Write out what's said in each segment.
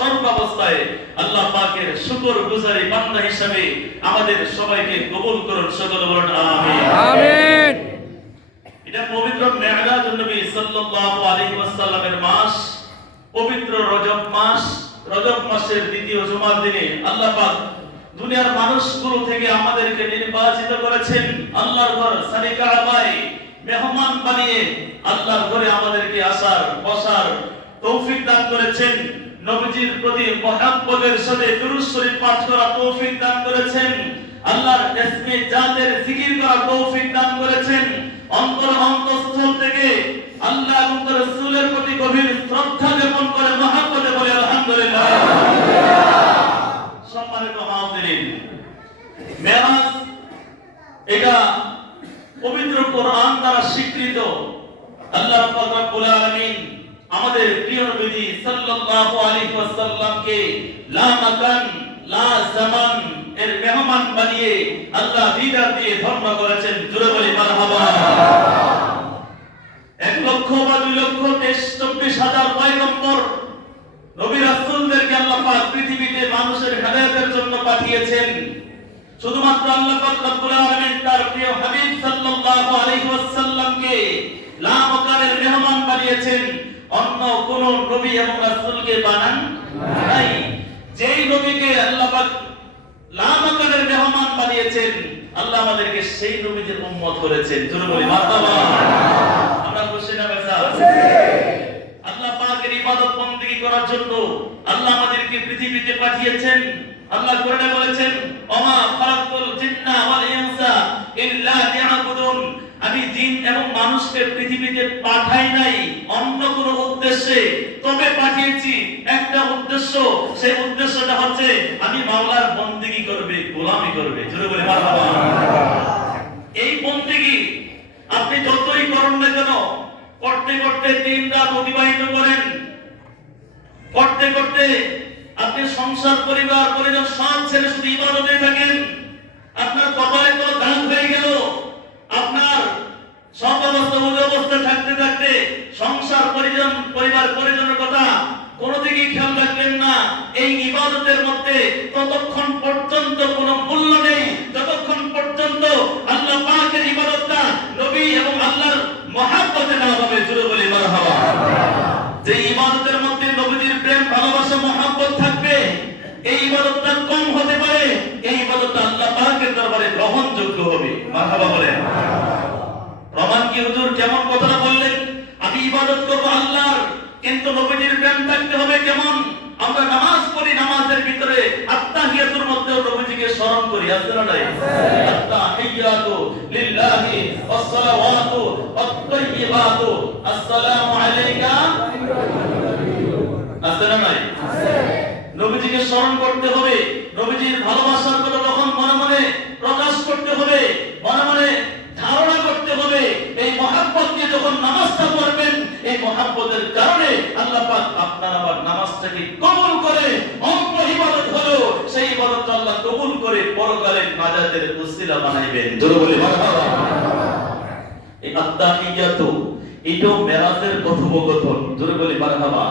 সর্বাবস্থায় আল্লাহ পাকের শুকরগুজারি বান্দা হিসেবে আমাদের সবাইকে কবুল করুন। সকলে বলুন আমিন। আমিন। এটা পবিত্র মেরাজুন নবী সাল্লাল্লাহু আলাইহি ওয়াসাল্লামের মাস, পবিত্র রজব মাস। রজব মাসের দ্বিতীয় জুমার দিনে আল্লাহ পাক দুনিয়ার মানুষগুলো থেকে আমাদেরকে নির্বাচিত করেছেন। আল্লাহর ঘর সানি কাবায় মেহমান বানিয়ে আল্লাহর ঘরে আমাদেরকে আসার বসার তৌফিক দান করেছেন। নবীজির প্রতি মুহাব্বতের সাথে দুরূদ শরীফ পাঠ করার তৌফিক দান করেছেন। আল্লাহর ইসমে জাতের জিকির করার তৌফিক দান করেছেন। অন্তঃস্থল থেকে আল্লাহ এবং তার রাসূলের প্রতি গভীর শ্রদ্ধা জ্ঞাপন করে মুহাব্বতে বলে আলহামদুলিল্লাহ। সম্মানিত হাজিরিন, মেরাজ এটা পবিত্র কোরআন দ্বারা স্বীকৃত। আল্লাহ পাক রব্বুল আলামিন আমাদের প্রিয় নবী সাল্লাল্লাহু আলাইহি ওয়াসাল্লামকে লা মাকান লা জামান এর মেহমান বানিয়ে আল্লাহ বিদাত দিয়ে ধর্ম করেছেন। জোরে বলি মারহাবা। 1 লক্ষ বা 2 লক্ষ 24 হাজার পয়গম্বর নবী রাসূলদেরকে আল্লাহ পাক পৃথিবীতে মানুষের হেদায়েতের জন্য পাঠিয়েছেন। শুধুমাত্র আল্লাহ পাক রব্বুল আলামিন তার প্রিয় হাবিব সাল্লাল্লাহু আলাইহি ওয়াসাল্লামকে লা মাকানের মেহমান বানিয়েছেন। অন্য কোন নবী এবং রাসূলকে বানান নাই। যেই নবীকে আল্লাহ পাক লা মাকানের মেহমান বানিয়েছেন, আল্লাহ আমাদেরকে সেই নবীদের উম্মত করেছেন। জোরে বলি মারহাবা। আমরা খুশি না বেজা? আল্লাহ পাকের ইবাদত বندگی করার জন্য আল্লাহ আমাদেরকে পৃথিবীতে পাঠিয়েছেন। আল্লাহ কোরআনে বলেছেন, ওমা খালাকুল জিন্না ওয়াল ইনসা ইল্লা লিয়াবুদুন। আমি জিন এবং মানুষকে পৃথিবীতে পাঠাই নাই অন্য কোন উদ্দেশ্যে, তবে পাঠিয়েছি একটা উদ্দেশ্য। সেই উদ্দেশ্যটা হচ্ছে আমি মাওলার বندگی করবে, গোলামি করবে। জোরে বলে মারহাবা। এই বندگی আপনি যতই করেন না কেন, করতে করতে দিন রাত অতিবাহিত করেন, করতে করতে আপনি সংসার পরিবার পরিজন সব ছেড়ে শুধু ইবাদতে থাকেন, আপনার কপালে কোনো দাগ হয়ে গেল, আপনার সব অবস্থা অবস্থা থাকতে থাকতে সংসার পরিজন পরিবার পরিজনের কথা কোনো দিকেই খেয়াল রাখলেন না, এই ইবাদতের মধ্যে ততক্ষণ পর্যন্ত কোনো মূল্য নেই যতক্ষণ পর্যন্ত আল্লাহ পাকের ইবাদতটা নবী এবং আল্লাহর মহব্বতে না হবে। জোরে বলি মারহাবা। যে ইবাদতের মধ্যে নবীর প্রেম ভালোবাসা মহব্বত থাকবে, এই ইবাদতটা কম হতে পারে, এই ইবাদতটা আল্লাহ পাকের দরবারে গ্রহণযোগ্য হবে। মারহাবা বলেন। প্রমাণ কি হুজুর? কেমন কথাটা বললেন? আমি ইবাদত করব আল্লাহর, কিন্তু নবীর প্রেম থাকতে হবে কেমন? আমরা নামাজ পড়ি, নামাজের ভিতরে আত্তাহিয়াতুর মধ্যে নবীজিকে স্মরণ করি, আছে না নাই? আত্তাহিয়াতু লিল্লাহি ওয়াস সালাওয়াতু ওয়াত তাইয়্যিবাতু আসসালামু আলাইকা, আছে না নাই? নবীজিকে স্মরণ করতে হবে, নবীজির ভালোবাসার কথা তখন মনে মনে প্রকাশ করতে হবে, মনে মনে ধারণা করতে হবে। এই মহব্বত নিয়ে যখন নামাজটা পড়বেন, এই মহব্বতের কারণে আল্লাহ পাক আপনার আমার নামাজটাকে কবুল করে অল্প ইবাদত হলো সেই ইবাদতটা আল্লাহ কবুল করে পরকালে নাজাতের ওসিলা বানাইবেন। জোরে বলি মারহাবা। এই আত্তাহিয়াতু এটাও মেরাজের কথোপকথন। জোরে বলি মারহাবা।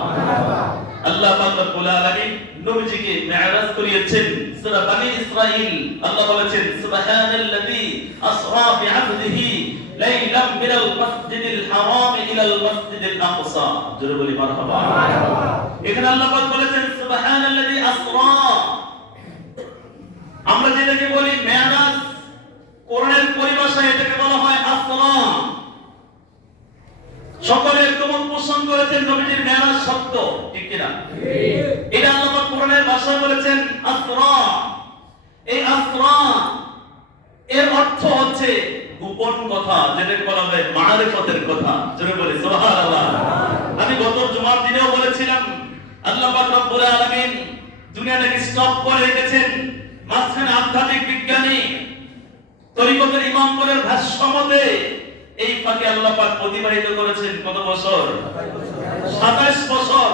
আল্লাহ পাক রব্বুল আলামিন নবীজিকে মেরাজ করিয়েছেন। সূরা বনি ইসরাঈল আল্লাহ বলেছেন, সুবহানাল্লাযী আসরা বিআবদিহি লাইলাম মিনাল মাসজিদিল হারাম ইলাল মাসজিদিল আকসা। জোরে বলি মারহাবা। এখানে আল্লাহ পাক বলেছেন সুবহানাল্লাযী আসরা। আমরা যেটাকে বলি মেরাজ, কোরআনের পরিভাষায় এটাকে বলা হয় আসরা। সকলে একমত পোষণ করেছেন নবীজির মেরাজ শব্দ, ঠিক কি না? এটা আল্লাহ পাক কোরআনের ভাষায় বলেছেন আসরা। এই আসরা এর অর্থ হচ্ছে গোপন কথা, যেটাকে বলা হয় মারিফতের কথা। জোরে বলি সুবহানাল্লাহ। আমি গত জুমার দিনেও বলেছিলাম, আল্লাহ পাক রব্বুল আলামিন দুনিয়াটাকে স্টপ করে রেখেছেন, মাঝখানে আধ্যাত্মিক বিজ্ঞানী তরিকতের ইমামগণের ভাষ্যমতে এই ফাঁকে আল্লাহ পাক অতিবাহিত করেছেন কত বছর? 27 বছর।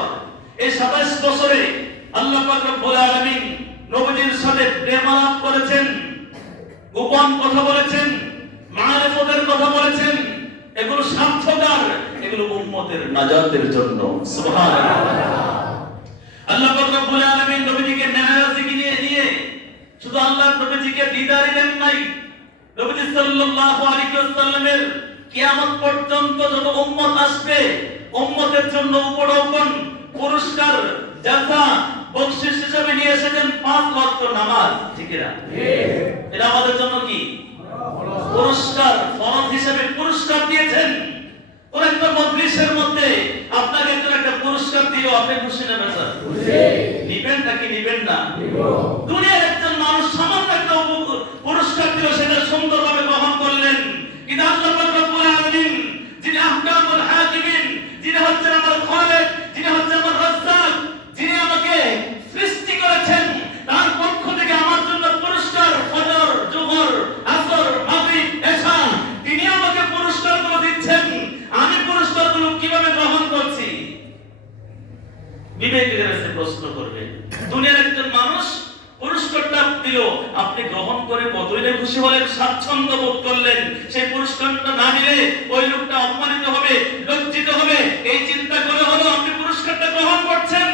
এই 27 বছরে আল্লাহ পাক রব্বুল আলামিন নবীজির সাথে প্রেমালাপ করেছেন, গোপন কথা বলেছেন, মারিফতের কথা বলেছেন। এগুলো সার্থক, এগুলো উম্মতের নাজাতের জন্য। সুবহানাল্লাহ। 27 বছর আল্লাহ পাক রব্বুল আলামিন নবীজির সাথে প্রেমালাপ করেছেন, গোপন কথা বলেছেন, মারিফতের কথা বলেছেন। এগুলো সার্থক, এগুলো উম্মতের নাজাতের জন্য। সুবহানাল্লাহ। 27 আল্লাহ পাক রব্বুল আলামিন নবীজিকে মেরাজে নিয়ে শুধু আল্লাহর নবীজিকে দিদারই দেন নাই, নবীজি সাল্লাল্লাহু আলাইহি ওয়াসাল্লামের কিয়ামত পর্যন্ত যত উম্মত আসবে উম্মতের জন্য উপঢৌকন পুরস্কার জাযা বকশিশ হিসেবে নিয়ে এসেছেন 5 ওয়াক্ত নামাজ। ঠিক না? এটা আমাদের জন্য কি পুরস্কার, ফরজ হিসেবে পুরস্কার দিয়েছেন। কোন একটা মজলিসের মধ্যে আপনাকে একটা পুরস্কার দিও, আপনি খুশি নেবেন স্যার? নিবেন নাকি নিবেন না? দুনিয়ার একজন মানুষ সামান্য একটা পুরস্কার দিল, সেটা সুন্দরভাবে গ্রহণ করলেন, কিন্তু আল্লাহ পাক রব্বুল আলামিন যিনি আহকামুল হাকিমিন, যিনি হচ্ছেন আমার খালেক, যিনি হচ্ছেন আমার রাজ্জাক, যিনি আমাকে সৃষ্টি করেছেন, তার পক্ষ থেকে আমার জন্য পুরস্কার ফজর, জোহর, আসর, মাগরিব, এশা, তিনি আমাকে পুরস্কারগুলো দিচ্ছেন। আমি পুরস্কারগুলো কিভাবে গ্রহণ করছি? বিবেকের কাছে প্রশ্ন করবে। দুনিয়ার একজন মানুষ পুরস্কারটা দিল, আপনি গ্রহণ করে কতই না খুশি হলেন, স্বাচ্ছন্দ্য বোধ করলেন। সেই পুরস্কারটা না দিলে ওই লোকটা অপমানিত হবে, লজ্জিত হবে, এই চিন্তা করে হলো আপনি পুরস্কারটা গ্রহণ করছেন।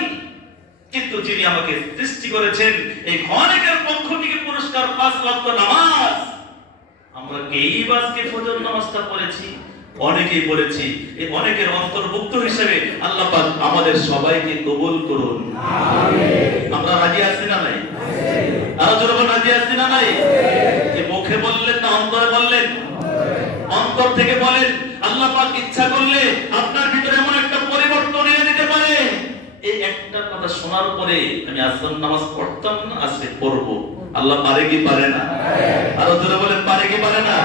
কিন্তু যিনি আমাকে সৃষ্টি করেছেন, এই খানেকের পক্ষ থেকে পুরস্কার 5 ওয়াক্ত নামাজ। আমরা কেই আজকে ফজর নামাজটা পড়েছি, অনেকেই পড়েছি, এই অনেকের অন্তর্ভুক্ত হিসেবে আল্লাহ পাক আমাদের সবাইকে কবুল করুন। আমিন। আমরা রাজি আছি না নাই? আরো জোরে বলুন, রাজি আছি না নাই? এই মুখে বললেন না অন্তরে বললেন? অন্তর থেকে বলেন। আল্লাহ পাক ইচ্ছা করলে আপনার ভিতরে এমন একটা পরিবর্তন এনে দিতে পারে। এই একটা কথা শোনার পরে আমি আসর নামাজ পড়তাম না, আজকে পড়ব। আল্লাহ পারে কি পারে না? আরো জোরে বলেন, পারে কি পারে না?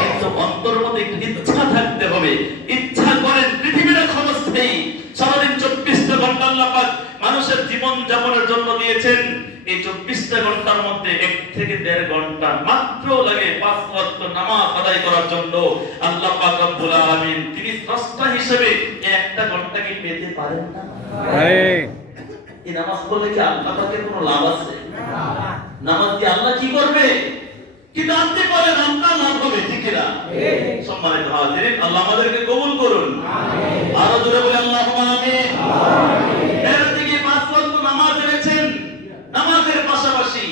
কিন্তু অন্তর মধ্যে একটু ইচ্ছা থাকতে হবে। ইচ্ছা করেন, পৃথিবীটা ক্ষণস্থায়ী। সারাদিন 24টা ঘন্টা আল্লাহ পাক মানুষের জীবন যাপনের জন্য দিয়েছেন। এই 24টা ঘন্টার মধ্যে 1 থেকে 1.5 ঘন্টা মাত্র লাগে 5 ওয়াক্ত নামাজ আদায় করার জন্য। আল্লাহ পাক রব্বুল আলামিন তিনি স্রষ্টা হিসেবে এই 1টা ঘন্টা কি পেতে পারেন না? এই নামাজ পড়লে কি আল্লাহ পাকের কোনো লাভ আছে? নামাজ দিয়ে আল্লাহ কি করবে? কিন্তু আপনি বলেন আপনার লাভ হবে, ঠিক না? সম্মানিত হাজিরিন, আল্লাহ আমাদেরকে কবুল করুন। আমিন। আরো জোরে বলে আল্লাহুম্মা আমিন। মেরাজে গিয়ে 5 ওয়াক্ত নামাজ এনেছেন। নামাজের পাশাপাশি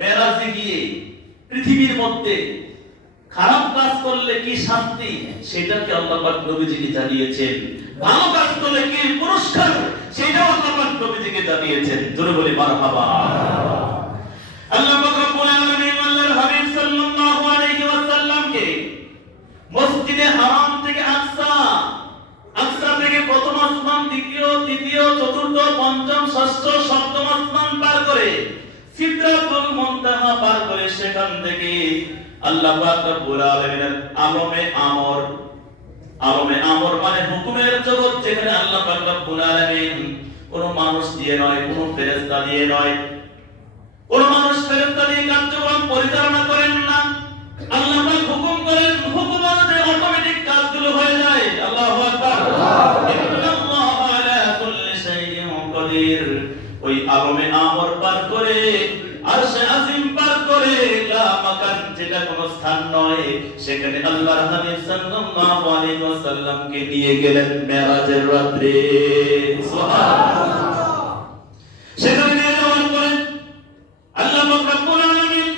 মেরাজে গিয়ে পৃথিবীর মধ্যে খারাপ কাজ করলে কি শাস্তি, সেটাকে আল্লাহ পাক নবীজিকে জানিয়েছেন। ভালো কাজ করলে কি পুরস্কার, সেটাও আল্লাহ পাক নবীজিকে জানিয়েছেন। জোরে বলি মারহাবা। আল্লাহ পাক রব্বুল আলামিন আল্লাহর হাবিব সাল্লাল্লাহু আলাইহি ওয়াসাল্লামকে মসজিদে হারাম থেকে আকসা থেকে প্রথম আসমান, দ্বিতীয়, তৃতীয়, চতুর্থ, পঞ্চম, ষষ্ঠ, সপ্তম আসমান পার করে সিদরাতুল মুনতাহা পার করে সেখান থেকে আল্লাহ পাক রব্বুল আলামিনের আলমে আমর মানে হুকুমের জগৎ, যেখানে আল্লাহ পাক রব্বুল আলামিন কোন মানুষ দিয়ে নয়, কোন ফেরেশতা দিয়ে নয়, কোন মানুষ ফেরেশতা দিয়ে কার্যক্রম পরিচালনা করেন না। আল্লাহ পাক হুকুম করেন, হুকুম অনুযায়ী অটোমেটিক কাজগুলো হয়ে যায়। আল্লাহু আকবার। ইন্নাল্লাহা আলা কুল্লি শাইইন কাদির। ওই আলমে আমর পার করে আরশে আজিম পার করে লা মাকান, যেটা কোনো স্থান নয়, সেখানে আল্লাহর হাবিব সাল্লাল্লাহু আলাইহি ওয়াসাল্লামকে নিয়ে গেলেন মেরাজের রাতে। সুবহানাল্লাহ। সেখানে নিয়ে যাওয়ার পরে আল্লাহ পাক রব্বুল আলামিন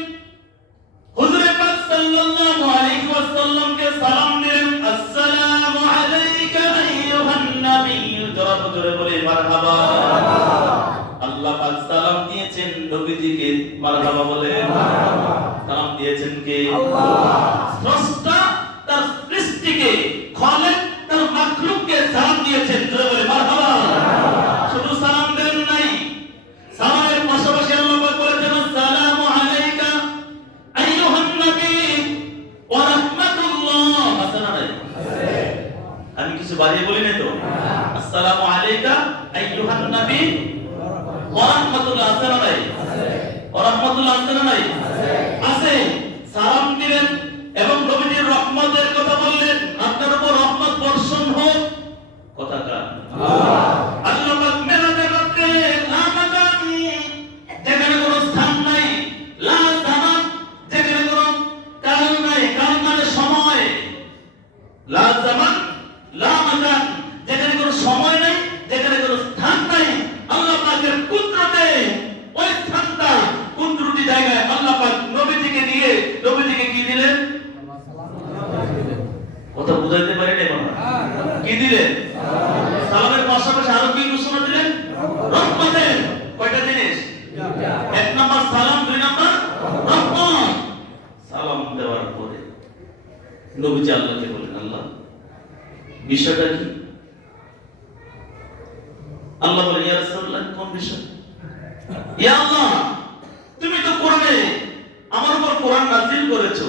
হুজুরে পাক সাল্লাল্লাহু আলাইহি ওয়াসাল্লামকে সালাম দিলেন, আসসালামু আলাইকা আইয়ুহান নাবিয়্যু। জোরে বলে মারহাবা। আল্লাহ পাক সালাম দিয়েছেন নবীজিকে, মারহাবা বলে মারহাবা। সালাম দিয়েছেন কে? আল্লাহ। স্রষ্টা তার সৃষ্টিকে, খালেক তার মাখলুককে সালাম দিয়েছেন। জোরে বলে মারহাবা। শুধু সালাম দেন নাই, সালামের পাশাপাশি আল্লাহ পাক বলেছেন, আসসালামু আলাইকা আইয়ুহান নবী ওয়া রাহমাতুল্লাহ। আসসালামু আলাইকুম। আমি কিছু বাড়িয়ে বলি না তো? আসসালামু আলাইকা আইয়ুহান নবী ওয়া রাহমাতুল্লাহ। আসসালামু আলাইকুম। ওয়া রাহমাতুল্লাহ আছে। সালাম দিলেন এবং নবীজির রহমতের কথা বললেন, আপনার উপর রহমত বর্ষণ হোক। কথা কার? আল্লাহ। আল্লাহ পাক মেরাজের রাতে লা মাকান, যেখানে কোনো স্থান নাই, লা জামান, যেখানে কোনো কাল নাই, কাল মানে সময়, লা জামান লা মাকান, যেখানে কোনো সময় নাই, যেখানে কোনো স্থান নাই, আল্লাহ পাকের নবীজি আল্লাহকে বলেন, আল্লাহ বিষয়টা কি? আল্লাহ বলেন, ইয়া রাসূলুল্লাহ, কোন বিষয়? ইয়া আল্লাহ, তুমি তো কোরআনে আমার উপর কোরআন নাযিল করেছো,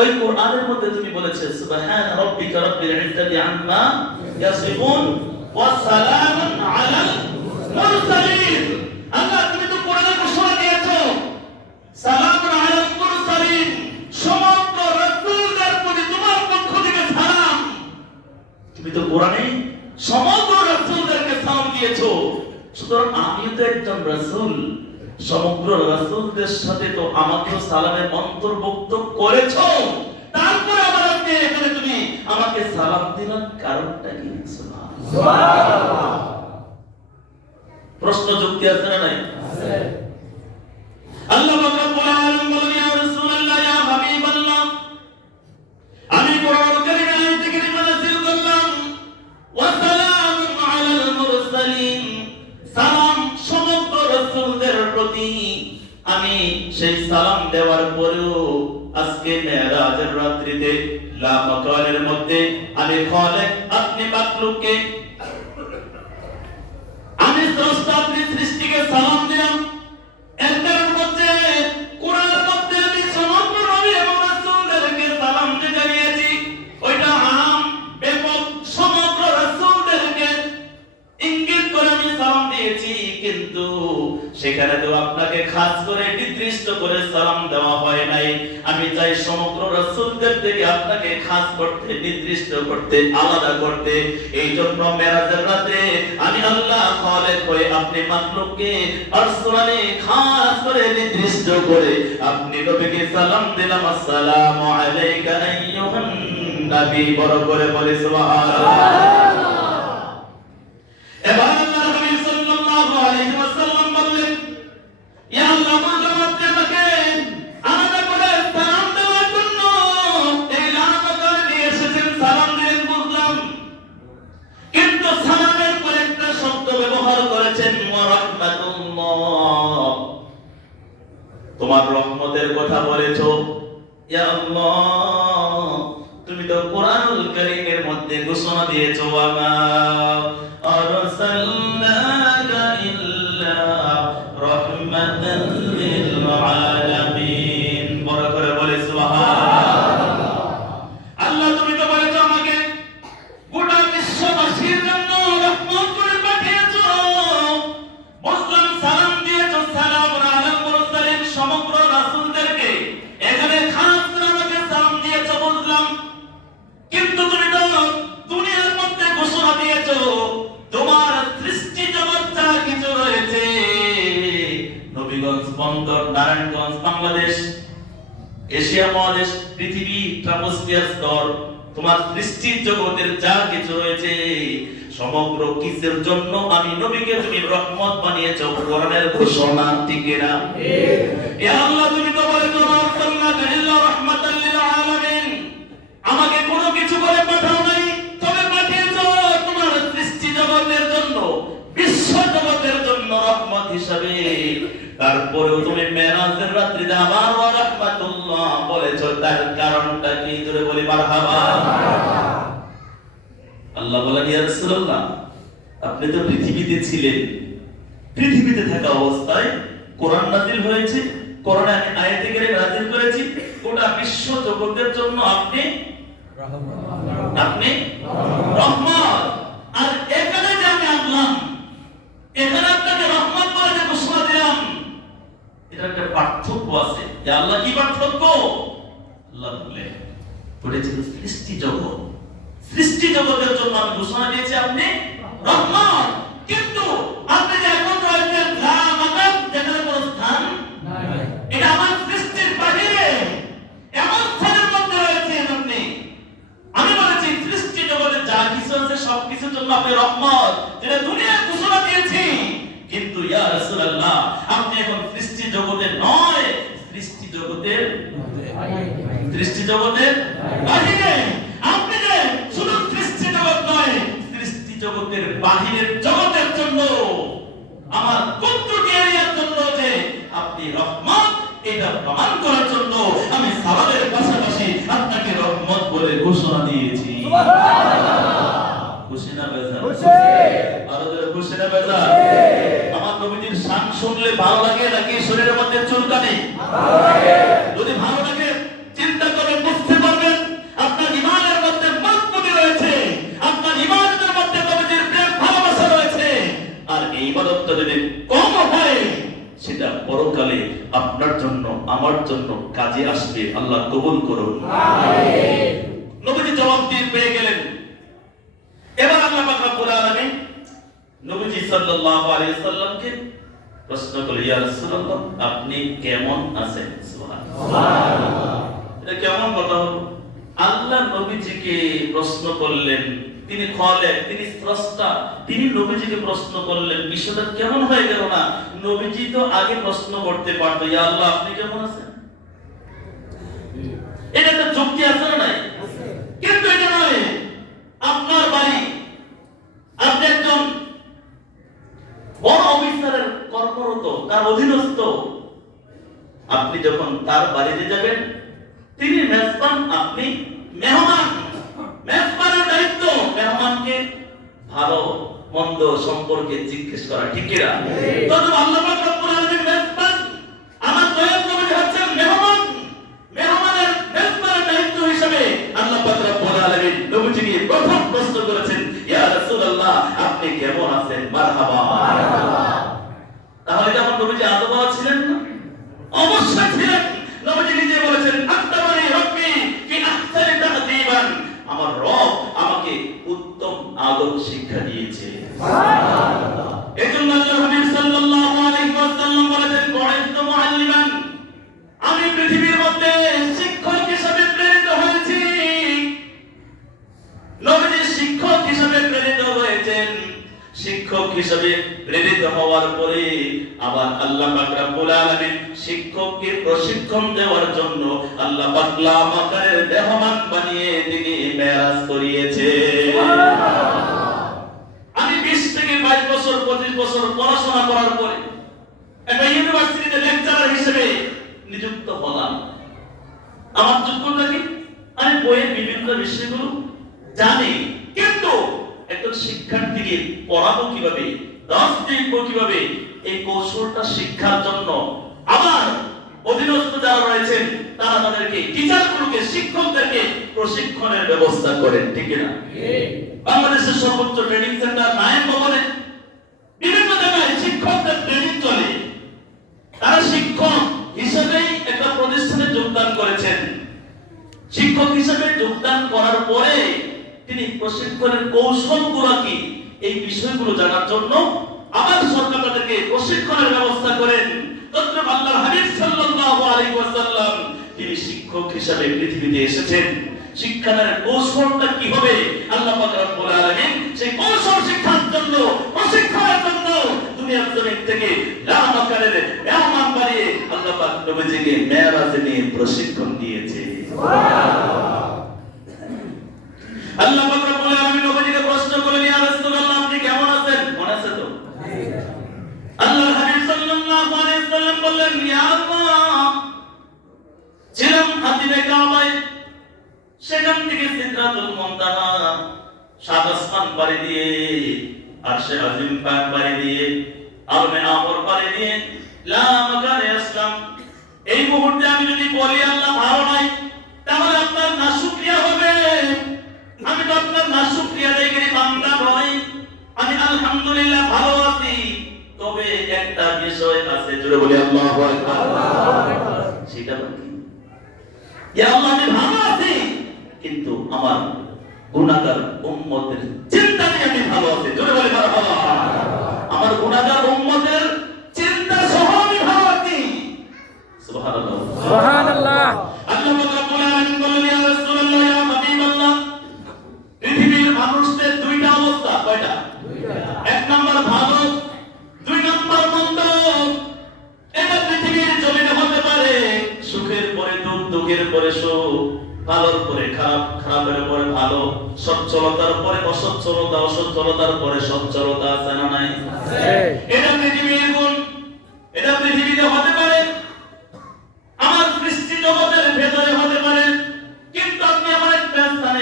ওই কোরআনের মধ্যে তুমি বলেছো সুবহান রাব্বিকা রাব্বিল ইজ্জাতি আম্মা ইয়াসিফুন ওয়া সালামুন আলাল মুরসালিন। আল্লাহ, তুমি তো কোরআনে ঘোষণা দিয়েছো সালামুন আলাল মুরসালিন, সমস্ত রাসূলদের প্রতি তোমার পক্ষ থেকে সালাম। তুমি তো কোরআনে সমগ্র রাসূলদেরকে সালাম দিয়েছো, সুতরাং আমিও তো একজন রাসূল, সমগ্র রাসূলদের সাথে তো আমাকে সালামের অন্তর্ভুক্ত করেছো, তারপরে আবার আজকে এখানে তুমি আমাকে সালাম দিলার কারণটা কি? সুবহানাল্লাহ। প্রশ্ন যুক্তি আছে না নাই? আছে। আল্লাহ রাব্বুল আলামিন বলেন, ইয়া রাসূলুল্লাহ, ইয়া হাবিবাল্লাহ, আমি কোরআন কারীমের আয়াত কারীমা নাযিল করলাম ওয়া সালামুন আলাল মুরসালিন, সালাম সমগ্র রাসূলদের প্রতি। আমি সেই সালাম দেওয়ার পরেও আজকে মেরাজের রাত্রিতে লা মাকানের মধ্যে আমি খালেক, আপনি মাখলুককে, আমি স্রষ্টা, আপনি সৃষ্টিকে সালাম দিলাম। এর মধ্যে কোরআনের মধ্যে আমি সমগ্র নবী এবং রাসূলদেরকে সালাম জানিয়েছি, ওইটা আম ব্যাপক সমগ্র রাসূলদেরকে ইঙ্গিত করে আমি সালাম দিয়েছি, কিন্তু সেখানে তো আপনাকে খাস করে নির্দিষ্ট করে সালাম দেওয়া হয় নাই। আমি চাই সমগ্র রাসূলদের থেকে আপনাকে খাস করতে, নির্দিষ্ট করতে, আলাদা করতে। এই জন্য মেরাজের রাতে আমি আল্লাহ খালেক হয়ে আপনি মাখলুককে পার্সোনালি খাস করে নির্দিষ্ট করে আপনি নবীকে সালাম দিলাম, আসসালামু আলাইকা আইয়ুহান নবী। বড় করে বলে সুবহানাল্লাহ। এবার আল্লাহ নবী সাল্লাল্লাহু আলাইহি ওয়াসাল্লাম বললেন, ইয়া আল্লাহ, আপনি আমাকে আলাদা করে সালাম দেওয়ার জন্য এই লামাকার নিয়ে এসেছেন, সালাম দিলেন বুঝলাম, কিন্তু সালামের পর একটা শব্দ ব্যবহার করেছেন ওয়া রাহমাতুল্লাহ, তোমার রহমতের কথা বলেছো। ইয়া আল্লাহ, তুমি তো কোরআনুল কারীমের মধ্যে ঘোষণা দিয়েছো, ওয়া মা আরসালনাকা ইল্লা রাহমাতাল লিল আলামিন। বড় করে বলে সুবহানাল্লাহ। আল্লাহ, তুমি তো বলেছো আমাকে গোটা বিশ্ববাসীর জন্য রহমত করে পাঠিয়েছো, মুসলিম সালাম দিয়েছো, সালামুন আলাল মুরসালিন, সমগ্র রাসূলদেরকে এখানে খাস করে আমাকে সালাম দিয়েছো বুঝলাম, কিন্তু তুমি তো দুনিয়ার মধ্যে ঘোষণা দিয়েছো তোমার সৃষ্টি জগৎ যা কিছু রয়েছে, নবীগঞ্জ বন্দর, নারায়ণগঞ্জ, বাংলাদেশ, এশিয়া মহাদেশ, পৃথিবী, ট্রাপোস্ফিয়ার স্তর, তোমার সৃষ্টি জগতের যা কিছু রয়েছে সমগ্র কিছুর জন্য আমি নবীকে তুমি রহমত বানিয়েছো, কোরআনের ঘোষণা, ঠিক না? ইয়া আল্লাহ, তুমি তো বলেছো আরসালনাকা ইল্লা রাহমাতাল লিল আলামিন, আমাকে কোনো কিছু করে পাঠাও নাই, তবে পাঠিয়েছো তোমার সৃষ্টি জগতের জন্য, বিশ্ব জগতের জন্য রহমত হিসাবে। তারপরেও তুমি মেরাজের রাত্রিতে আবার ওয়া রাহমাতুল্লাহ বলেছো, তার কারণটা কি? জোরে বলি মারহাবা। আল্লাহ বলেন, ইয়া রাসূলুল্লাহ, আপনি তো পৃথিবীতে ছিলেন, পৃথিবীতে থাকা অবস্থায় কোরআন নাযিল হয়েছে, কোরআনে আমি আয়াতে কারীমা নাযিল করেছি, গোটা বিশ্ব জগতের জন্য আপনি রহমত। আর এখানে যে আমি আনলাম, এখানে আপনাকে রহমত বলে যে ঘোষণা দিলাম, এটা একটা পার্থক্য আছে। যে আল্লাহ কি পার্থক্য? আল্লাহ বলে বলেছিল সৃষ্টি জগৎ, সৃষ্টি জগতের জন্য আমি ঘোষণা দিয়েছি আপনি রহমত, কিন্তু আপনি যে এখন রয়েছেন লা মাকান, যেখানে কোনো স্থান নাই, এটা আমার সৃষ্টির বাহিরে এমন স্থানের মধ্যে রয়েছেন আপনি। আমি বলেছি সৃষ্টি জগতে যা কিছু আছে সবকিছুর জন্য আপনি রহমত, যেটা দুনিয়া ঘোষণা দিয়েছি, কিন্তু ইয়া রাসূলুল্লাহ, আপনি এখন সৃষ্টি জগতে নয়, সৃষ্টি জগতের বাহিরে। আপনি যে শুধু সৃষ্টি জগৎ নয়, সৃষ্টি জগতের বাহিরের জগতের জন্য, আমার কুদরতি এরিয়ার জন্য যে আপনি রহমত, এটা প্রমাণ করার জন্য আমি সালাতের পাশাপাশি ঘোষণা দিয়েছি। খুশি না বেজার? আরো জোরে খুশি না বেজার? আমার নবীজির শান শুনলে ভালো লাগে নাকি শরীরের মধ্যে চুলকানি? ভালো লাগে। যদি ভালো লাগে চিন্তা করে বুঝতে পারবেন আপনার ঈমানের মধ্যে মজবুতি রয়েছে, আপনার ঈমানের মধ্যে নবীজির প্রেম ভালোবাসা রয়েছে। আর এই ইবাদতটা যদি কম হয় সেটা পরকালে আপনার জন্য আমার জন্য কাজে আসবে। আল্লাহ কবুল করুন। আমিন। নবীজি জবাব দিয়ে পেয়ে গেলেন। এবার আল্লাহ পাক রব্বুল আলামিন নবীজি সাল্লাল্লাহু আলাইহি সাল্লামকে প্রশ্ন করলেন, ইয়া রাসূলুল্লাহ আপনি কেমন আছেন? সুবহানাল্লাহ। এটা কেমন কথা হলো? আল্লাহ নবীজিকে প্রশ্ন করলেন, তিনি খলেক, তিনি স্রষ্টা, তিনি নবীজিকে প্রশ্ন করলেন। বিষয়টা কেমন হয়ে গেল না? নবীজি তো আগে প্রশ্ন করতে পারতো, ইয়া আল্লাহ আপনি কেমন আছেন? এটা একটা যুক্তি আছে না নাই? কিন্তু এটা নয়। আপনার বাড়ি, আপনি একজন বড় অফিসারের কর্মরত, তার অধীনস্থ, আপনি যখন তার বাড়িতে যাবেন, তিনি মেজবান, আপনি মেহমান। মেজবানের দায়িত্ব মেহমানকে ভালো মন্দ সম্পর্কে জিজ্ঞেস করা, ঠিক কি না? তবে আল্লাহ পাক রব্বুল আলামিন মেজবান, আমার দয়াল নবী হচ্ছেন মেহমান। মেহমানের মেজবানের দায়িত্ব হিসেবে আল্লাহ পাক রব্বুল আলামিন নবীজিকে প্রথম প্রশ্ন করেছেন, ইয়া রাসূলুল্লাহ আপনি কেমন আছেন? মারহাবা। তাহলে যেমন নবীজি আদব ছিলেন না? অবশ্যই ছিলেন। নবীজি নিজে বলেছেন, আত্তাবানি রব্বি ফি আহসানি তাকদীবান, আমার রব আমাকে উত্তম আদব শিক্ষা দিয়েছে। সুবহানাল্লাহ। এজন্য আল্লাহর হাবিব সাল্লাল্লাহু আলাইহি ওয়াসাল্লাম বলেছেন, বুইসতু মুআল্লিমান, আমি পৃথিবীর মধ্যে শিক্ষক হিসেবে প্রেরিত হয়েছি। নবীজি শিক্ষক হিসেবে প্রেরিত হয়েছেন। শিক্ষক হিসেবে প্রেরিত হওয়ার পরে আবার আল্লাহ পাক রব্বুল আলামিন শিক্ষককে প্রশিক্ষণ দেওয়ার জন্য আল্লাহ পাক লামাকারের মেহমান বানিয়ে তিনি মেরাজ করিয়েছে। আমি 20 থেকে 22 বছর 25 বছর পড়াশোনা করার পরে একটা ইউনিভার্সিটিতে লেকচারার হিসেবে নিযুক্ত হলাম। আমার যোগ্যতা কি? আমি বইয়ের বিভিন্ন বিষয়গুলো জানি, কিন্তু একজন শিক্ষার্থীকে পড়াবো কিভাবে, দাস দিব কিভাবে, এই কৌশলটা শিক্ষার জন্য আমার অধীনস্থ যারা রয়েছেন তারা তাদেরকে, টিচারগুলোকে, শিক্ষকদেরকে প্রশিক্ষণের ব্যবস্থা করেন, ঠিক না? বাংলাদেশের সর্বোচ্চ ট্রেনিং সেন্টার নায়েম ভবনে বিভিন্ন জায়গায় শিক্ষকদের ট্রেনিং চলে। তারা শিক্ষক হিসেবেই একটা প্রতিষ্ঠানে যোগদান করেছেন। শিক্ষক হিসেবে যোগদান করার পরে তিনি প্রশিক্ষণের কৌশলগুলো কি, এই বিষয়গুলো জানার জন্য আবার সরকার তাদেরকে প্রশিক্ষণের ব্যবস্থা করেন। তদ্রুপ আল্লাহর হাবিব সাল্লাল্লাহু আলাইহি ওয়াসাল্লাম তিনি শিক্ষক হিসেবে পৃথিবীতে এসেছেন। শিক্ষার কৌশলটা কি হবে আল্লাহ পাক রব্বুল আলামিন সেই কৌশল শিক্ষার জন্য, প্রশিক্ষণের জন্য দুনিয়ার জমিন থেকে লামাকারের মেহমান বানিয়ে আল্লাহ পাক নবীজিকে মেরাজে নিয়ে প্রশিক্ষণ দিয়েছে। সুবহানাল্লাহ। আল্লাহ পাক রব্বুল আলামিন নবীজিকে প্রশ্ন করলেন, ইয়া রাসূলুল্লাহ আপনি কেমন আছেন? মনে আছে তো? আল্লাহর হাবিব সাল্লাল্লাহু আলাইহি ওয়াসাল্লাম বললেন, ইয়া আল্লাহ ছিলাম হাতিমে কাবায়, সেখান থেকে সিদরাতুল মুনতাহা, সাত আসমান পাড়ি দিয়ে, আরশে আজিম পাক পাড়ি দিয়ে, আরমে আমর পাড়ি দিয়ে লামাকারে আসলাম। এই মুহূর্তে আমি যদি বলি আল্লাহ ভালো নাই, তাহলে আপনার নাশুকরিয়া হবে। আমি তো আপনার নাশুকরিয়া দেইগিরি বান্দা নই। আমি আলহামদুলিল্লাহ ভালো আছি, তবে একটা বিষয় আছে, জোরে বলি আল্লাহু আকবার। সেটা কি? ইয়া আল্লাহ আমি ভালো আছি, কিন্তু আমার গুনাহগার উম্মতের চিন্তা নিয়ে আমি ভালো আছি, জোরে বলি মারহাবা। আমার গুনাহগার উম্মতের চিন্তা সহ আমি ভালো আছি। সুবহানাল্লাহ, সুবহানাল্লাহ। আল্লাহ রাব্বুল আলামিন বলেন, ইয়া রাসূলুল্লাহ, ইয়া হাবিবাল্লাহ, পৃথিবীর মানুষদের দুইটা অবস্থা। কয়টা? দুইটা। এক নাম্বার ভালো, দুই নাম্বার মন্দ। এটা পৃথিবীর জমিনে হতে পারে সুখের পরে দুঃখ, দুঃখের পরে সুখ, ভালোর পরে খারাপ, খারাপের পরে ভালো, সচ্ছলতার পরে অসচ্ছলতা, অসচ্ছলতার পরে সচ্ছলতা, আছে না নাই? এটা পৃথিবীর গুণ, এটা পৃথিবীতে হতে পারে, আমার সৃষ্টি জগতের ভেতরে হতে পারে। কিন্তু আপনি আমার একটা স্থানে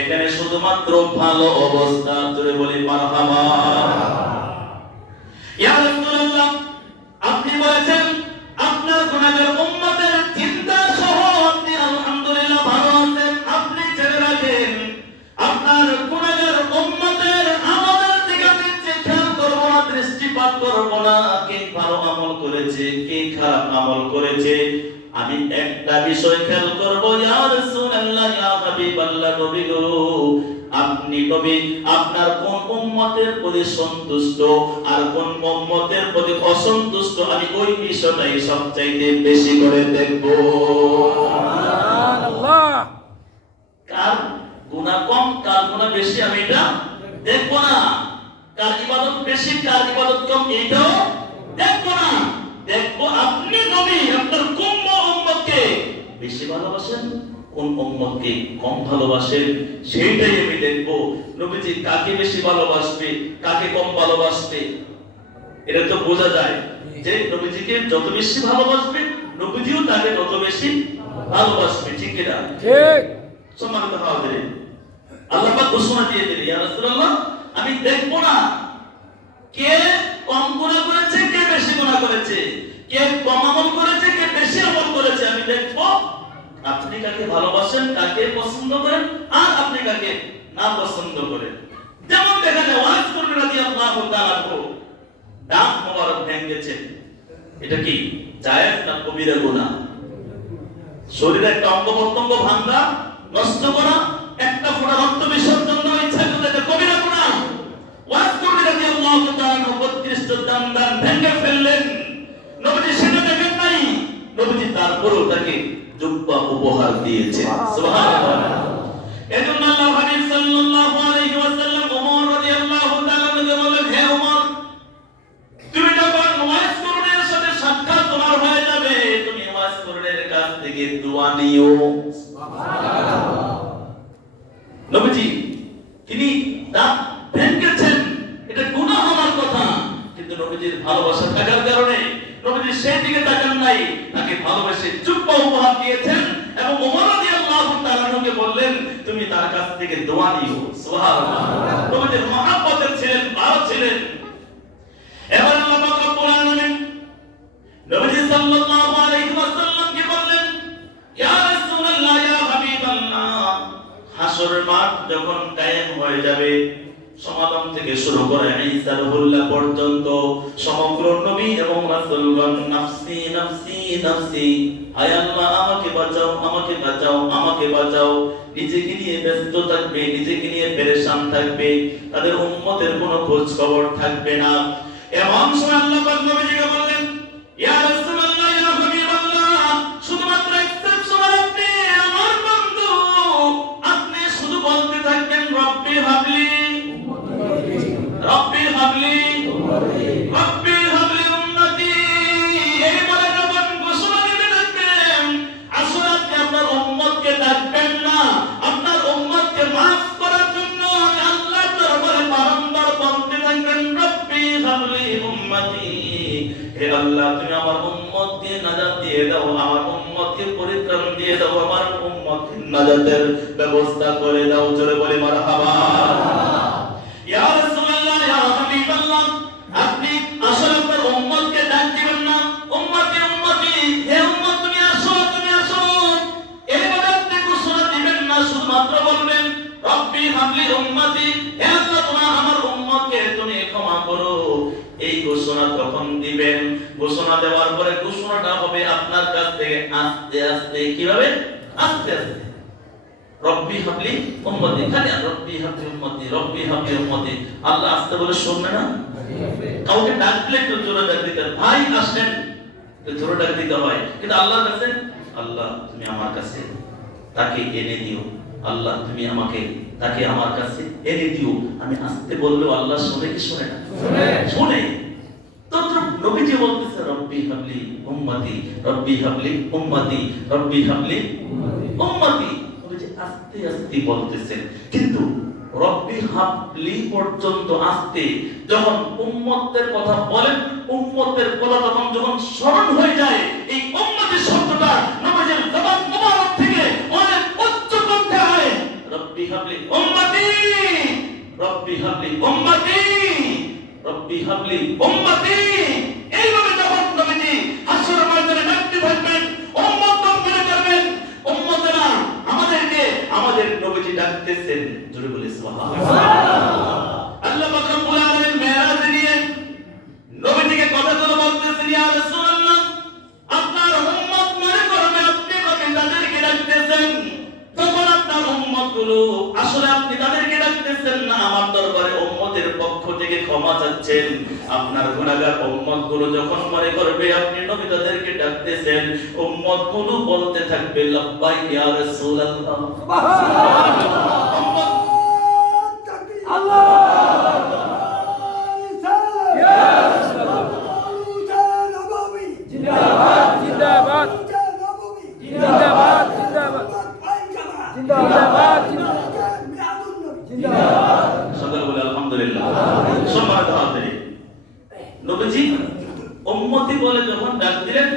এখানে শুধুমাত্র ভালো অবস্থা, জোরে বলি মারহাবা। ইয়া রাসূলুল্লাহ, আপনি বলেছেন আপনার গুনাহগার উম্মতের চিন্তা সহ আপনি আলহামদুলিল্লাহ ভালো আছেন। আপনি ছেড়ে রাখেন আপনার গুনাহগার উম্মতের আমলের দিকে আপনি খেয়াল করব না, দৃষ্টিপাত করব না, কে ভালো আমল করেছে কে খারাপ আমল করেছে। আমি একটা বিষয় খেয়াল করব, ইয়া রাসূলুল্লাহ, ইয়া হাবিবাল্লাহ, নবী গো, আপনি নবী আপনার কোন উম্মতের প্রতি সন্তুষ্ট আর কোন উম্মতের প্রতি অসন্তুষ্ট, আমি ওই বিষয়টাই সবচাইতে বেশি করে দেখব। সুবহানাল্লাহ। কার গুনাহ কম কার গুনাহ বেশি আমি এটা দেখব না, কার ইবাদত বেশি কার ইবাদত কম এটাও দেখব না। দেখব আপনি নবী আপনার কোন উম্মতকে বেশি ভালোবাসেন, কোন উম্মতকে কম ভালোবাসেন, সেইটাই আমি দেখব। নবীজি কাকে বেশি ভালোবাসবে কাকে কম ভালোবাসবে এটা তো বোঝা যায় যে নবীজিকে যত বেশি ভালোবাসবে নবীজিও তাকে তত বেশি ভালোবাসবে, ঠিক কি না? ঠিক। সম্মানিত হাজিরিন, আল্লাহ পাক ঘোষণা দিয়ে দিলেন, ইয়া রাসূলুল্লাহ, আমি দেখব না কে কম গুনাহ করেছে কে বেশি গুনাহ করেছে, কে কম আমল করেছে কে বেশি আমল করেছে, আমি দেখব আপনি কাকে ভালোবাসেন কাকে পছন্দ করেন আর আপনি কাকে না পছন্দ করেন। যেমন দেখা যায় ওয়াজ করবে রাদিয়াল্লাহু তাআলা দাঁত মোবারক ভেঙেছেন, এটা কি জায়েজ না কবিরা গুনাহ? শরীরে একটা অঙ্গ প্রত্যঙ্গ ভাঙা নষ্ট করা একটা ফোঁটা রক্ত বিসর্জন দেওয়া ইচ্ছা করলে এটা কবিরা গুনাহ। ওয়াজ করবে রাদিয়াল্লাহু তাআলা 32 টা দান ভেঙে ফেললেন, নবীজি সেটা দেখেন নাই, নবীজি তারপরও তাকে জুব্বা উপহার দিয়েছে। সুবহানাল্লাহ। এজন্য আল্লাহর হাবিব সাল্লাল্লাহু আলাইহি ওয়াসাল্লাম ওমর রাদিয়াল্লাহু তাআলা কে বলেন, হে ওমর, তুমি যখন ওয়াজ করনের সাথে সাক্ষাৎ তোমার হয়ে যাবে তুমি ওয়াজ করনের কাছ থেকে দোয়া নিও। সুবহানাল্লাহ। নবীজি তিনি দাঁত ভেঙেছেন, এটা গুনাহ হওয়ার কথা, কিন্তু নবীজির ভালোবাসা থাকার কারণে নবীজি সেই দিকে তাকান নাই, তাকে ভালোবেসে জুব্বা উপহার দিয়েছেন এবং ওমর রাদিয়াল্লাহু তাআলা কে বললেন তুমি তার কাছ থেকে দোয়া নিও। সুবহানাল্লাহ। নবীজির মহব্বতের ছিলেন, ভালো ছিলেন। এবার আল্লাহ পাক রব্বুল আলামিন নবীজি সাল্লাল্লাহু আলাইহি ওয়াসাল্লাম কে বললেন, ইয়া রাসূলুল্লাহ, ইয়া হাবিবাল্লাহ, হাসরের মাঠ যখন কায়েম হয়ে যাবে, সমাগম থেকে শুরু করে ঈসার হুল্লা পর্যন্ত সমগ্র নবী এবং রাসূলগণ নাফসি নাফসি নাফসি, হায় আল্লাহ আমাকে বাঁচাও আমাকে বাঁচাও আমাকে বাঁচাও, নিজেকে নিয়ে ব্যস্ত থাকবে, নিজেকে নিয়ে পেরেশান থাকবে, তাদের উম্মতের কোনো খোঁজ খবর থাকবে না। এমন সময় আল্লাহ পাক নবীজিকে বললেন, ইয়া রাসূলুল্লাহ, ইয়া হাবিবাল্লাহ, শুধুমাত্র এক্সেপশনাল আপনি আমার বন্ধু, আপনি শুধু বলতে থাকবেন রব্বি হাবলি রব্বি হাবলি রব্বি হাবলি উম্মতি, এই বলে যখন ঘোষণা দিতে থাকবেন, আসলে আপনি আপনার উম্মতকে ডাকবেন না, আপনার উম্মতকে মাফ করার জন্য আল্লাহর দরবারে বারংবার বলতে থাকবেন রব্বি হাবলি উম্মতি, হে আল্লাহ তুমি আমার উম্মতকে নাজাত দিয়ে দাও, আমার উম্মতকে পরিত্রাণ দিয়ে দাও, আমার উম্মতকে নাজাতের ব্যবস্থা করে দাও। জোরে বলে মারহাবা। ইয়া রাসূলুল্লাহ, ইয়া হাবিবাল্লাহ, আপনি আসলে আপনার উম্মতকে ডাক দিবেন না উম্মতি উম্মতি, হে উম্মত তুমি আসো তুমি আসো, এইভাবে আপনি ঘোষণা দিবেন না, শুধুমাত্র বলবেন রব্বি হাবলি উম্মতি, হে আল্লাহ তুমি আমার উম্মতকে তুমি ক্ষমা করো। এই ঘোষণা তখন দিবেন, ঘোষণা দেওয়ার পরে ঘোষণাটা হবে আপনার কাছ থেকে আস্তে আস্তে, কিভাবে আস্তে আস্তে, রব্বি হাবলি উম্মতি, খালি রব্বি হাবলি উম্মতি রব্বি হাবলি উম্মতি। আল্লাহ আস্তে বলে শুনবে না, কাউকে ডাকলে একটু জোরে ডাক দিতে হয়, ভাই আসেন জোরে ডাক দিতে হয়, কিন্তু আল্লাহর কাছে আল্লাহ তুমি আমার কাছে তাকে এনে দিও, আল্লাহ তুমি আমাকে তাকে আমার কাছে এনে দিও। আমি আস্তে বললেও আল্লাহ শুনে কি শুনে না? শুনে। তো নবীজি বলতেছে রব্বি হাবলি উম্মতি রব্বি হাবলি উম্মতি রব্বি হাবলি উম্মতি, নবীজি আস্তে আস্তে বলতেছেন, কিন্তু রব্বি হাবলি পর্যন্ত আস্তে, যখন উম্মতের কথা বলেন উম্মতের কথা তখন যখন স্মরণ হয়ে যায়, এই উম্মতি শব্দটা নবীজির জবান মুবারক থেকে অনেক উচ্চ কণ্ঠে হয় রব্বি হাবলি উম্মতি, রব্বি হাবলি উম্মতি, রব্বি হাবলি উম্মতি। এইভাবে যখন নবীজি হাসর ময়দানে ডাকতে থাকবেন, উম্মত মনে করবেন উম্মতেরা আমাদেরকে আমাদের নবীজি ডাকতেছেন। জোরে বলি সুবহানাল্লাহ। আল্লাহ পাক রব্বুল আলামিন মেরাজ নিয়ে নবীজিকে কথাগুলো বলতেছেন, ইয়া রাসূলুল্লাহ, আপনার উম্মত মনে করবে আপনি আমাকে তাদেরকে ডাকতেছেন। তখন আপনার উম্মতগুলো আসলে আপনি তাদেরকে ডাকতেছেন না, আমার দরবারে উম্মতের পক্ষ থেকে ক্ষমা চাচ্ছেন। আপনার গুনাহগার উম্মতগুলো যখন মনে করবে আপনি নবী তাদেরকে ডাকতেছেন, উম্মতগুলো বলতে থাকবে লাব্বাইক ইয়া রাসূলুল্লাহ। সুবহানাল্লাহ। আল্লাহ জিন্দাবাদ জিন্দাবাদ জিন্দাবাদ জিন্দাবাদ জিন্দাবাদ। সকলে বলে আলহামদুলিল্লাহ। সম্মানিত হাজিরিন, নবীজি উম্মতি বলে যখন ডাক দিলেন,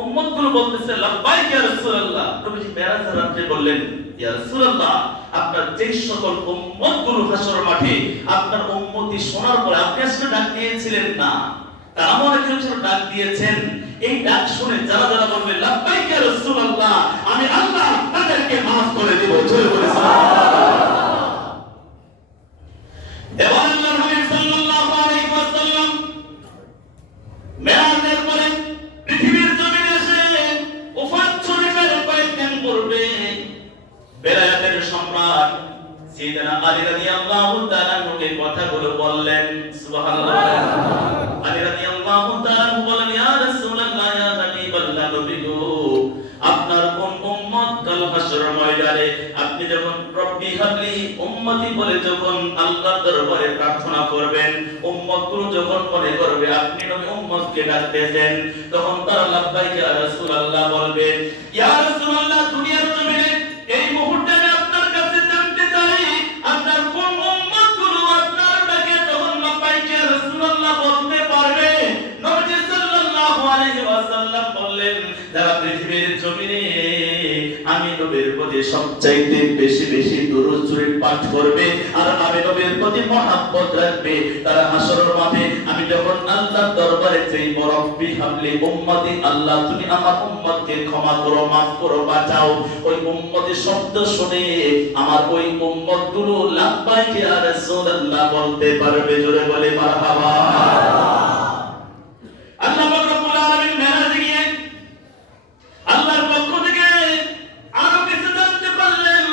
উম্মতগুলো বলতেছে লাব্বাইক ইয়া রাসূলুল্লাহ। নবীজি মেরাজের রাতে বললেন, ইয়া রাসূলুল্লাহ, আপনার যে সকল উম্মতগুলো হাসর মাঠে আপনার উম্মতি শোনার পরে আপনি আসলে ডাক দিয়েছিলেন না, তারা মনে করেছিল ডাক দিয়েছেন। এই ডাক শুনে যারা যারা বলবে লাব্বাইক ইয়া রাসূলুল্লাহ, আমি আল্লাহ তাদেরকে maaf করে দেব। জোরে বলে সুবহানাল্লাহ। এবার আল্লাহর হাবিব সাল্লাল্লাহু আলাইহি ওয়াসাল্লাম মেরাজের পরে পৃথিবীর জমিনে এসে ওফাত শরীফের কয়েকদিন পূর্বে বেলায়েতের সম্রাট সাইয়েদনা আলী রাদিয়াল্লাহু তাআলা কে কথাগুলো বললেন। সুবহানাল্লাহ। আলী রাদিয়াল্লাহু তাআলা বলেন, ইয়া রাসূলুল্লাহ, ইয়া হাবিবাল্লাহ, নবী গো, আপনার কোন উম্মত কাল হাসর ময়দানে আপনি যখন রব্বি হাবলি উম্মতি বলে যখন আল্লাহর দরবারে প্রার্থনা করবেন, উম্মতগুলো যখন মনে করবে আপনি নবী উম্মতকে ডাকতেছেন, তখন তারা লাব্বাইক ইয়া রাসূলুল্লাহ বলবে। ইয়া রাসূলুল্লাহ, দুনিয়ার জমিনে এই মুহূর্তে আমি আপনার কাছে জানতে চাই, আপনার কোন উম্মতগুলো আপনার ডাকে তখন লাব্বাইক ইয়া রাসূলুল্লাহ বলতে পারবে? নবী সাল্লাল্লাহু আলাইহি ওয়াসাল্লাম বললেন, যারা পৃথিবীর জমিনে আমি নবীর প্রতি সবচাইতে বেশি বেশি দুরূদ শরীফ পাঠ করবে আর আমি নবীর প্রতি মহব্বত রাখবে, তারা হাসরের মাঠে আমি যখন আল্লাহর দরবারে চাইব রব্বি হাবলি উম্মতি, আল্লাহ তুমি আমার উম্মতকে ক্ষমা করো, maaf করো, বাঁচাও, ওই উম্মতি শব্দ শুনে আমার ওই উম্মতগুলো লাব্বাইক ইয়া রাসূলুল্লাহ বলতে পারবে। জোরে বলে মারহাবা। আল্লাহ পাক রব্বুল আলামিন মেরাজে গিয়ে আল্লাহর পক্ষ থেকে আরো কিছু জানতে পারলেন।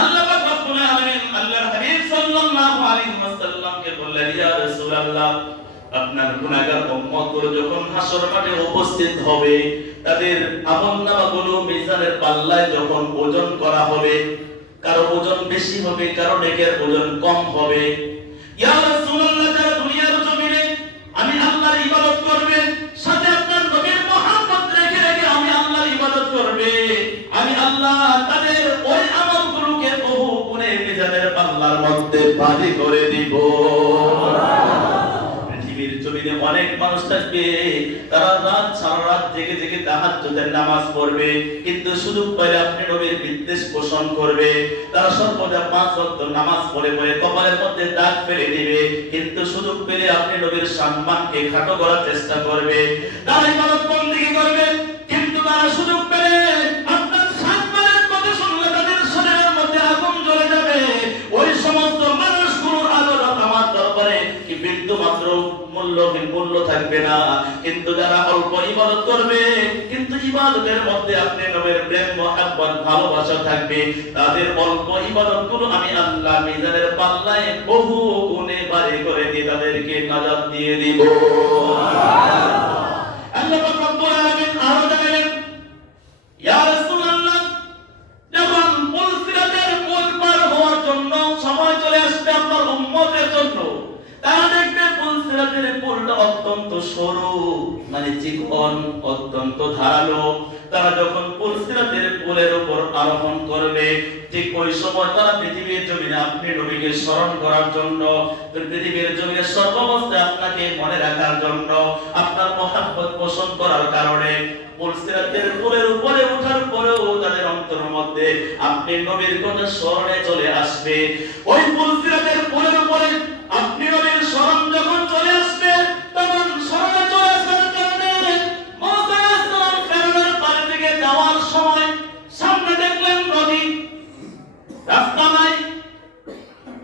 আল্লাহ পাক রব্বুল আলামিন আল্লাহর হাবিব সাল্লাল্লাহু আলাইহি ওয়াসাল্লামকে বললেন, ইয়া রাসূলুল্লাহ, আপনার গুনাহগার উম্মতগুলো যখন হাসর মাঠে উপস্থিত হবে, তাদের আমলনামাগুলো মিজানের পাল্লায় যখন ওজন করা হবে, কারো ওজন বেশি হবে, কারো নেকের ওজন কম হবে। ইয়া রাসূলুল্লাহ, যারা দুনিয়ার জমিনে আমি আল্লাহর ইবাদত করবে, সাথে আপনার নবীর মহব্বত রেখে রেখে আমি আল্লাহর ইবাদত করবে, আমি আল্লাহ তাদের ওই আমলগুলোকে বহু গুণে মিজানের পাল্লার মধ্যে ভারী করে দিব। পৃথিবীর জমিনে অনেক মানুষ থাকবে, তারা সারা রাত জেগে জেগে তাহাজ্জুদের নামাজ পড়বে, কিন্তু সুযোগ পেলে আপনি নবীর বিদ্বেষ পোষণ করবে। তারা সর্বদা 5 ওয়াক্ত নামাজ পড়ে পড়ে কপালের মধ্যে দাগ ফেলে দিবে, কিন্তু সুযোগ পেলে আপনি নবীর সম্মানকে খাটো করার চেষ্টা করবে। তারা ইবাদত বন্দেগী করবে, কিন্তু তারা সুযোগ পেলে আপনার সম্মানের কথা শুনলে তাদের শরীরের মধ্যে আগুন জ্বলে যাবে। ওই সমস্ত মানুষগুলোর আদরত আমার দরবারে কি বিন্দু মাত্র মূল্য থাকবে না। কিন্তু যারা অল্প ইবাদত করবে, কিন্তু ইবাদতের মধ্যে আপনি নবীর প্রেম মহব্বত ভালোবাসা থাকবে, তাদের অল্প ইবাদতগুলো আমি আল্লাহ মিজানের পাল্লায় বহু গুণে ভারী করে দিয়ে তাদেরকে নাজাত দিয়ে দিব। আল্লাহ পাক রব্বুল আলামিন আরো জানালেন, ইয়া রাসূলুল্লাহ, যখন পুল সিরাতের পুল পার হওয়ার জন্য সময় চলে আসবে আপনার উম্মতের জন্য, তারা দেখবে পুল সিরাতের পুলটা অত্যন্ত সরু, মানে চিকন, অত্যন্ত ধারালো, তারা যখন পুলসিরাতের পুলের উপর আরোহণ করবে, ঠিক ওই সময় তারা পৃথিবীর জমিনে আপনি নবীকে স্মরণ করার জন্য, পৃথিবীর জমিনে সর্বাবস্থায় আপনাকে মনে রাখার জন্য, আপনার মহব্বত পোষণ করার কারণে পুলসিরাতের পুলের উপরে ওঠার পরেও তাদের অন্তরের মধ্যে আপনি নবীর কথা স্মরণে চলে আসবে। ওই পুলসিরাতের পুলের উপরে আপনি নবীর স্মরণ যখন চলে আসবে, তখন স্মরণে চলে আসার কারণে মুসা আলাইহিস সালাম ফেরাউনের পাড়ে থেকে যাওয়ার সময় সামনে দেখলেন নদী, রাস্তা নাই।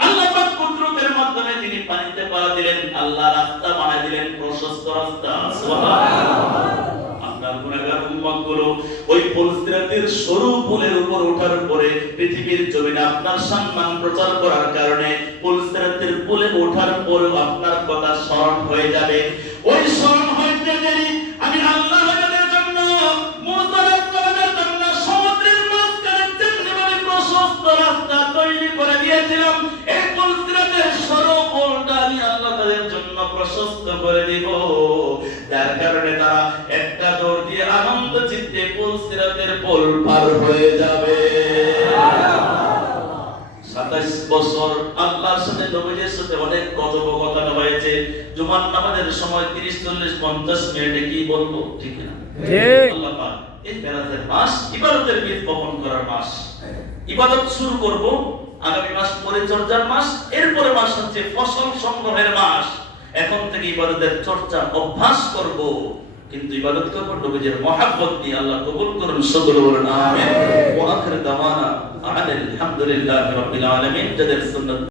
আল্লাহ পাক কুদরতের মাধ্যমে তিনি পানিতে পা দিলেন, আল্লাহ রাস্তা বানায় দিলেন, প্রশস্ত রাস্তা। সুবহানাল্লাহ। আপনার গুনাহগার উম্মতগুলো ওই পুলসিরাতের সরু পুলের উপর ওঠার পরে পৃথিবীর জমিনে আপনার সম্মান প্রচার করার কারণে পুলসিরাতের পুলে ওঠার পরেও আপনার কথা স্মরণ হয়ে যাবে। ওই স্মরণ হইতে দেরি আমি আল্লাহ তাআলার জন্য মুসা আলাইহিস সালামের জন্য সমুদ্রের মাঝখানে যেভাবে প্রশস্ত রাস্তা তৈরি করে দিয়েছিলাম, এই পুলসিরাতের সরু পুলটা আমি আল্লাহ তাদের জন্য প্রশস্ত করে দিব, যার কারণে তারা একটা দৌড় দিয়ে আনন্দ চিত্তে পুলসিরাতের পুল পার হয়ে যাবে। 27 বছর আল্লাহর সাথে নবীর সাথে অনেক কথোপকথন হয়েছে। জুমার নামাজের সময় 30 40 50 মিনিটে কি বলবো, ঠিক না? ঠিক। আল্লাহ পাক এই বেলাতের মাস ইবাদতের বীজ বপন করার মাস, ইবাদত শুরু করব আগামী মাস পরিচর্যার মাস, এরপরে মাস হচ্ছে ফসল সংগ্রহের মাস। এখন থেকে ইবাদতের চর্চা অভ্যাস করব, কিন্তু ইবাদত করব নবীর মহব্বত নিয়ে। আল্লাহ কবুল করুন, সকলে বলুন আমিন। ওয়া আখির দাওয়ানা আলহামদুলিল্লাহি রাব্বিল আলামিন। যাদের সুন্নাত